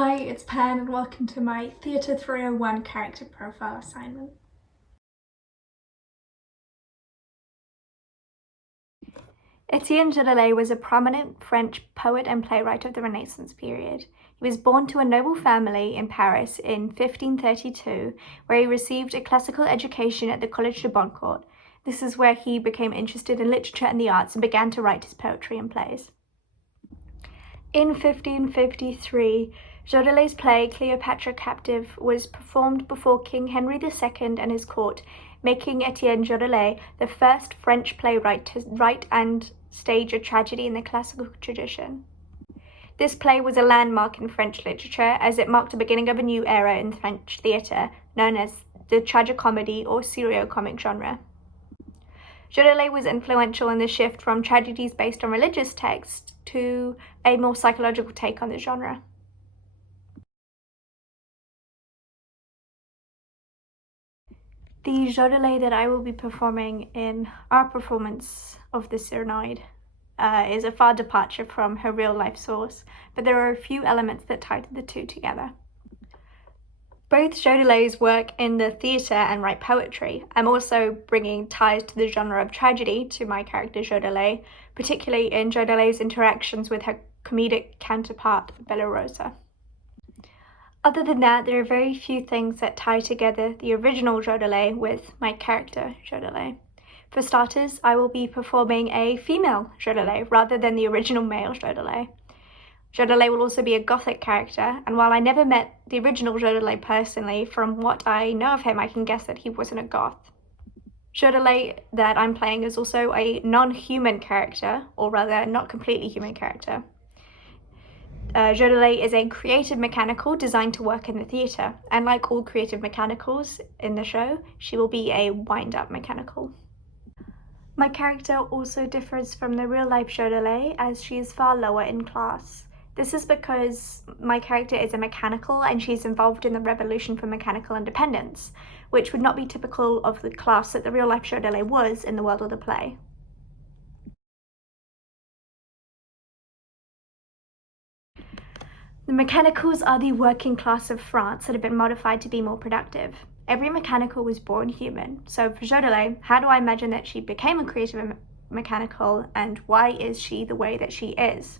Hi, it's Pen and welcome to my Theatre 301 character profile assignment. Etienne Jodelet was a prominent French poet and playwright of the Renaissance period. He was born to a noble family in Paris in 1532, where he received a classical education at the Collège de Boncourt. This is where he became interested in literature and the arts and began to write his poetry and plays. In 1553, Jodelet's play Cleopatra Captive was performed before King Henry II and his court, making Etienne Jodelet the first French playwright to write and stage a tragedy in the classical tradition. This play was a landmark in French literature as it marked the beginning of a new era in French theatre, known as the tragicomedy or serio-comic genre. Jodelet was influential in the shift from tragedies based on religious texts to a more psychological take on the genre. The Jodelet that I will be performing in our performance of the Cyranoid is a far departure from her real-life source, but there are a few elements that tie the two together. Both Jodelets work in the theatre and write poetry. I'm also bringing ties to the genre of tragedy to my character Jodelet, particularly in Jodelet's interactions with her comedic counterpart Bella Rosa. Other than that, there are very few things that tie together the original Jodelet with my character Jodelet. For starters, I will be performing a female Jodelet rather than the original male Jodelet. Jodelet will also be a gothic character, and while I never met the original Jodelet personally, from what I know of him, I can guess that he wasn't a goth. Jodelet that I'm playing is also a non-human character, or rather, not completely human character. Jodelet is a creative mechanical designed to work in the theatre, and like all creative mechanicals in the show, she will be a wind-up mechanical. My character also differs from the real-life Jodelet as she is far lower in class. This is because my character is a mechanical and she's involved in the revolution for mechanical independence, which would not be typical of the class that the real-life Jodelet was in the world of the play. The mechanicals are the working class of France that have been modified to be more productive. Every mechanical was born human, so for Jodelet, how do I imagine that she became a creative mechanical and why is she the way that she is?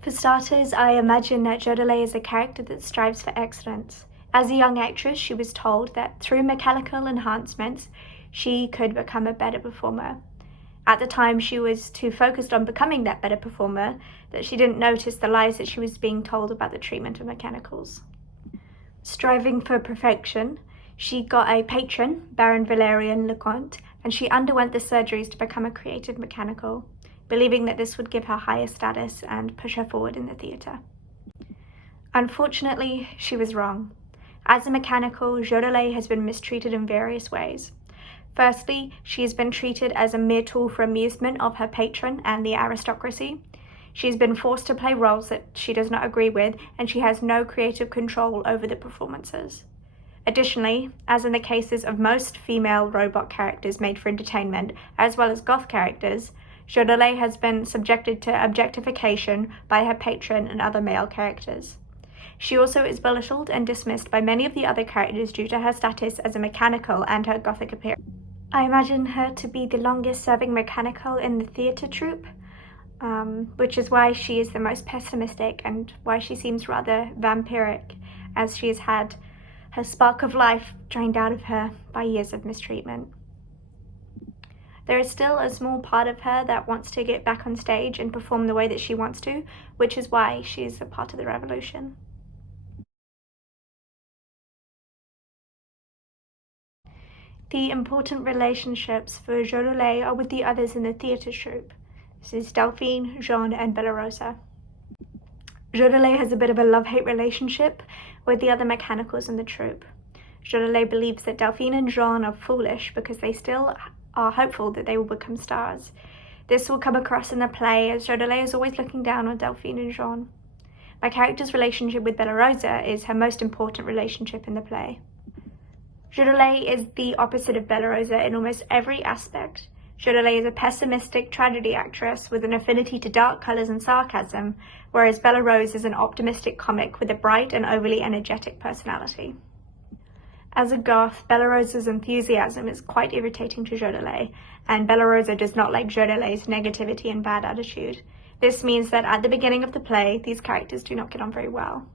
For starters, I imagine that Jodelet is a character that strives for excellence. As a young actress, she was told that through mechanical enhancements, she could become a better performer. At the time, she was too focused on becoming that better performer that she didn't notice the lies that she was being told about the treatment of mechanicals. Striving for perfection, she got a patron, Baron Valerian Leconte, and she underwent the surgeries to become a creative mechanical, believing that this would give her higher status and push her forward in the theatre. Unfortunately, she was wrong. As a mechanical, Jodelet has been mistreated in various ways. Firstly, she has been treated as a mere tool for amusement of her patron and the aristocracy. She has been forced to play roles that she does not agree with, and she has no creative control over the performances. Additionally, as in the cases of most female robot characters made for entertainment, as well as goth characters, Jodelet has been subjected to objectification by her patron and other male characters. She also is belittled and dismissed by many of the other characters due to her status as a mechanical and her gothic appearance. I imagine her to be the longest-serving mechanical in the theatre troupe, which is why she is the most pessimistic and why she seems rather vampiric, as she has had her spark of life drained out of her by years of mistreatment. There is still a small part of her that wants to get back on stage and perform the way that she wants to, which is why she is a part of the revolution. The important relationships for Jodelet are with the others in the theatre troupe. This is Delphine, Jean, and Bella Rosa. Jodelet has a bit of a love-hate relationship with the other mechanicals in the troupe. Jodelet believes that Delphine and Jean are foolish because they still are hopeful that they will become stars. This will come across in the play as Jodelet is always looking down on Delphine and Jean. My character's relationship with Bella Rosa is her most important relationship in the play. Jodelet is the opposite of Bella Rosa in almost every aspect. Jodelet is a pessimistic tragedy actress with an affinity to dark colours and sarcasm, whereas Bella Rose is an optimistic comic with a bright and overly energetic personality. As a goth, Bella Rosa's enthusiasm is quite irritating to Jodelet, and Bella Rosa does not like Jodelet's negativity and bad attitude. This means that at the beginning of the play, these characters do not get on very well.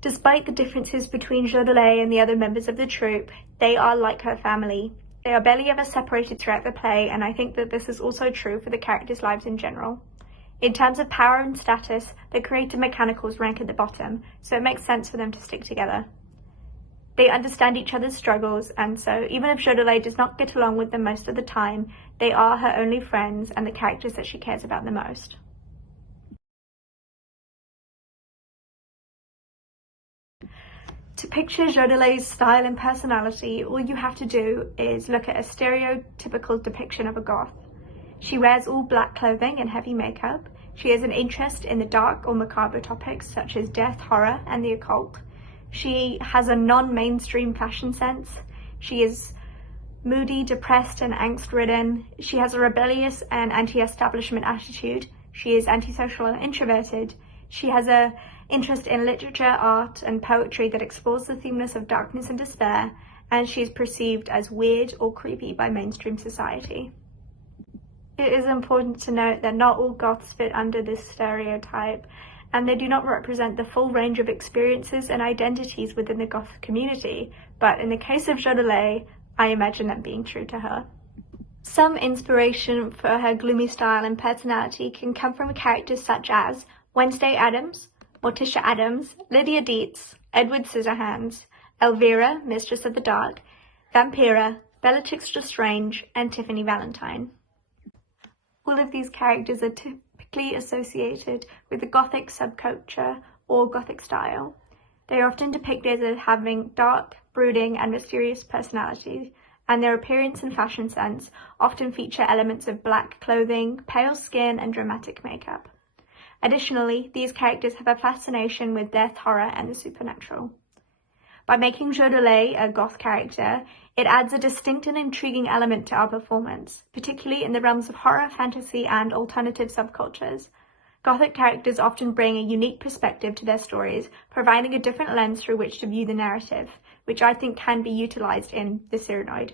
Despite the differences between Jodelet and the other members of the troupe, they are like her family. They are barely ever separated throughout the play, and I think that this is also true for the characters' lives in general. In terms of power and status, the creative mechanicals rank at the bottom, so it makes sense for them to stick together. They understand each other's struggles, and so even if Jodelet does not get along with them most of the time, they are her only friends and the characters that she cares about the most. To picture Jodelet's style and personality, all you have to do is look at a stereotypical depiction of a goth. She wears all black clothing and heavy makeup. She has an interest in the dark or macabre topics such as death, horror, and the occult. She has a non-mainstream fashion sense. She is moody, depressed, and angst-ridden. She has a rebellious and anti-establishment attitude. She is antisocial and introverted. She has an interest in literature, art, and poetry that explores the themeness of darkness and despair, and she is perceived as weird or creepy by mainstream society. It is important to note that not all goths fit under this stereotype, and they do not represent the full range of experiences and identities within the goth community, but in the case of Jodelet, I imagine that being true to her. Some inspiration for her gloomy style and personality can come from characters such as Wednesday Addams, Morticia Addams, Lydia Dietz, Edward Scissorhands, Elvira, Mistress of the Dark, Vampira, Bellatrix Lestrange, and Tiffany Valentine. All of these characters are typically associated with the Gothic subculture or Gothic style. They are often depicted as having dark, brooding, and mysterious personalities, and their appearance and fashion sense often feature elements of black clothing, pale skin, and dramatic makeup. Additionally, these characters have a fascination with death, horror, and the supernatural. By making Jodelet a goth character, it adds a distinct and intriguing element to our performance, particularly in the realms of horror, fantasy, and alternative subcultures. Gothic characters often bring a unique perspective to their stories, providing a different lens through which to view the narrative, which I think can be utilized in the Cyranoid.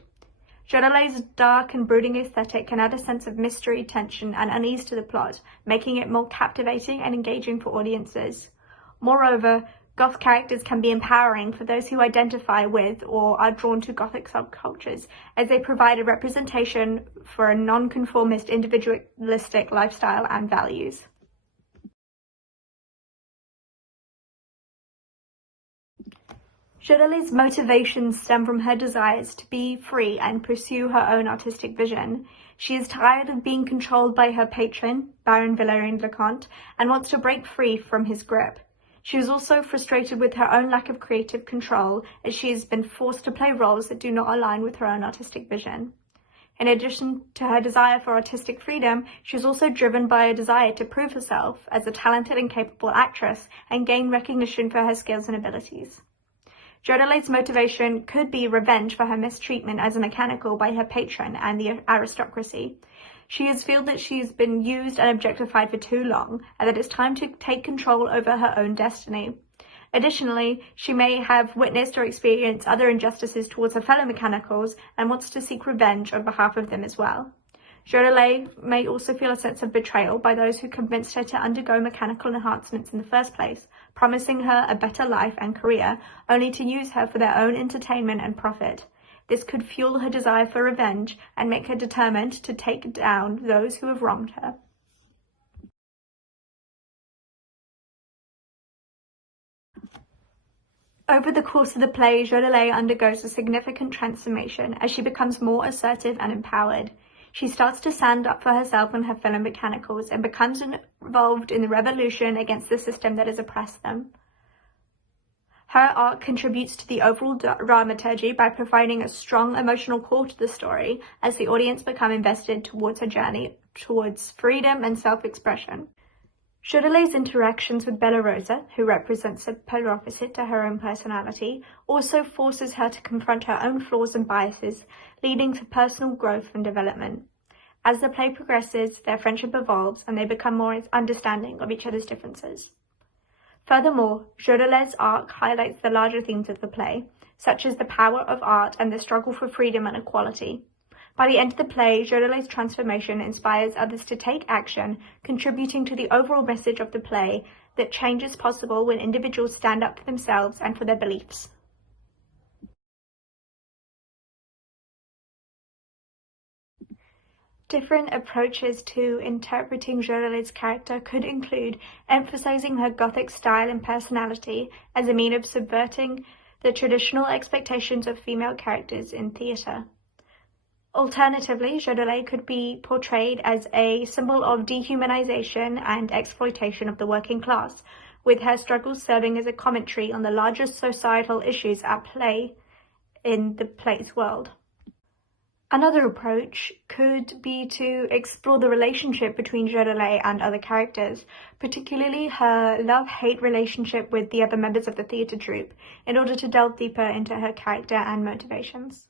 Jodelet's dark and brooding aesthetic can add a sense of mystery, tension, and unease to the plot, making it more captivating and engaging for audiences. Moreover, goth characters can be empowering for those who identify with or are drawn to Gothic subcultures, as they provide a representation for a non-conformist individualistic lifestyle and values. Jodelet's motivations stem from her desires to be free and pursue her own artistic vision. She is tired of being controlled by her patron, Baron Valerian Leconte, and wants to break free from his grip. She is also frustrated with her own lack of creative control, as she has been forced to play roles that do not align with her own artistic vision. In addition to her desire for artistic freedom, she is also driven by a desire to prove herself as a talented and capable actress and gain recognition for her skills and abilities. Jodelet's motivation could be revenge for her mistreatment as a mechanical by her patron and the aristocracy. She has felt that she has been used and objectified for too long, and that it's time to take control over her own destiny. Additionally, she may have witnessed or experienced other injustices towards her fellow mechanicals and wants to seek revenge on behalf of them as well. Jodelet may also feel a sense of betrayal by those who convinced her to undergo mechanical enhancements in the first place, promising her a better life and career, only to use her for their own entertainment and profit. This could fuel her desire for revenge and make her determined to take down those who have wronged her. Over the course of the play, Jodelet undergoes a significant transformation as she becomes more assertive and empowered. She starts to stand up for herself and her fellow mechanicals and becomes involved in the revolution against the system that has oppressed them. Her art contributes to the overall dramaturgy by providing a strong emotional core to the story as the audience become invested towards her journey towards freedom and self-expression. Jodelet's interactions with Bella Rosa, who represents a polar opposite to her own personality, also forces her to confront her own flaws and biases, leading to personal growth and development. As the play progresses, their friendship evolves and they become more understanding of each other's differences. Furthermore, Jodelet's arc highlights the larger themes of the play, such as the power of art and the struggle for freedom and equality. By the end of the play, Jodelet's transformation inspires others to take action, contributing to the overall message of the play that change is possible when individuals stand up for themselves and for their beliefs. Different approaches to interpreting Jodelet's character could include emphasizing her Gothic style and personality as a means of subverting the traditional expectations of female characters in theatre. Alternatively, Jodelet could be portrayed as a symbol of dehumanization and exploitation of the working class, with her struggles serving as a commentary on the larger societal issues at play in the play's world. Another approach could be to explore the relationship between Jodelet and other characters, particularly her love-hate relationship with the other members of the theatre troupe, in order to delve deeper into her character and motivations.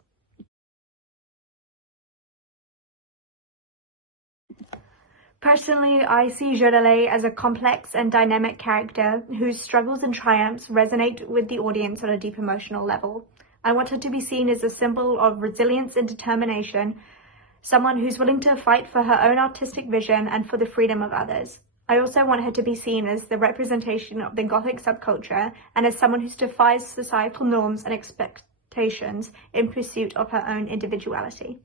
Personally, I see Jodelet as a complex and dynamic character whose struggles and triumphs resonate with the audience on a deep emotional level. I want her to be seen as a symbol of resilience and determination, someone who's willing to fight for her own artistic vision and for the freedom of others. I also want her to be seen as the representation of the Gothic subculture and as someone who defies societal norms and expectations in pursuit of her own individuality.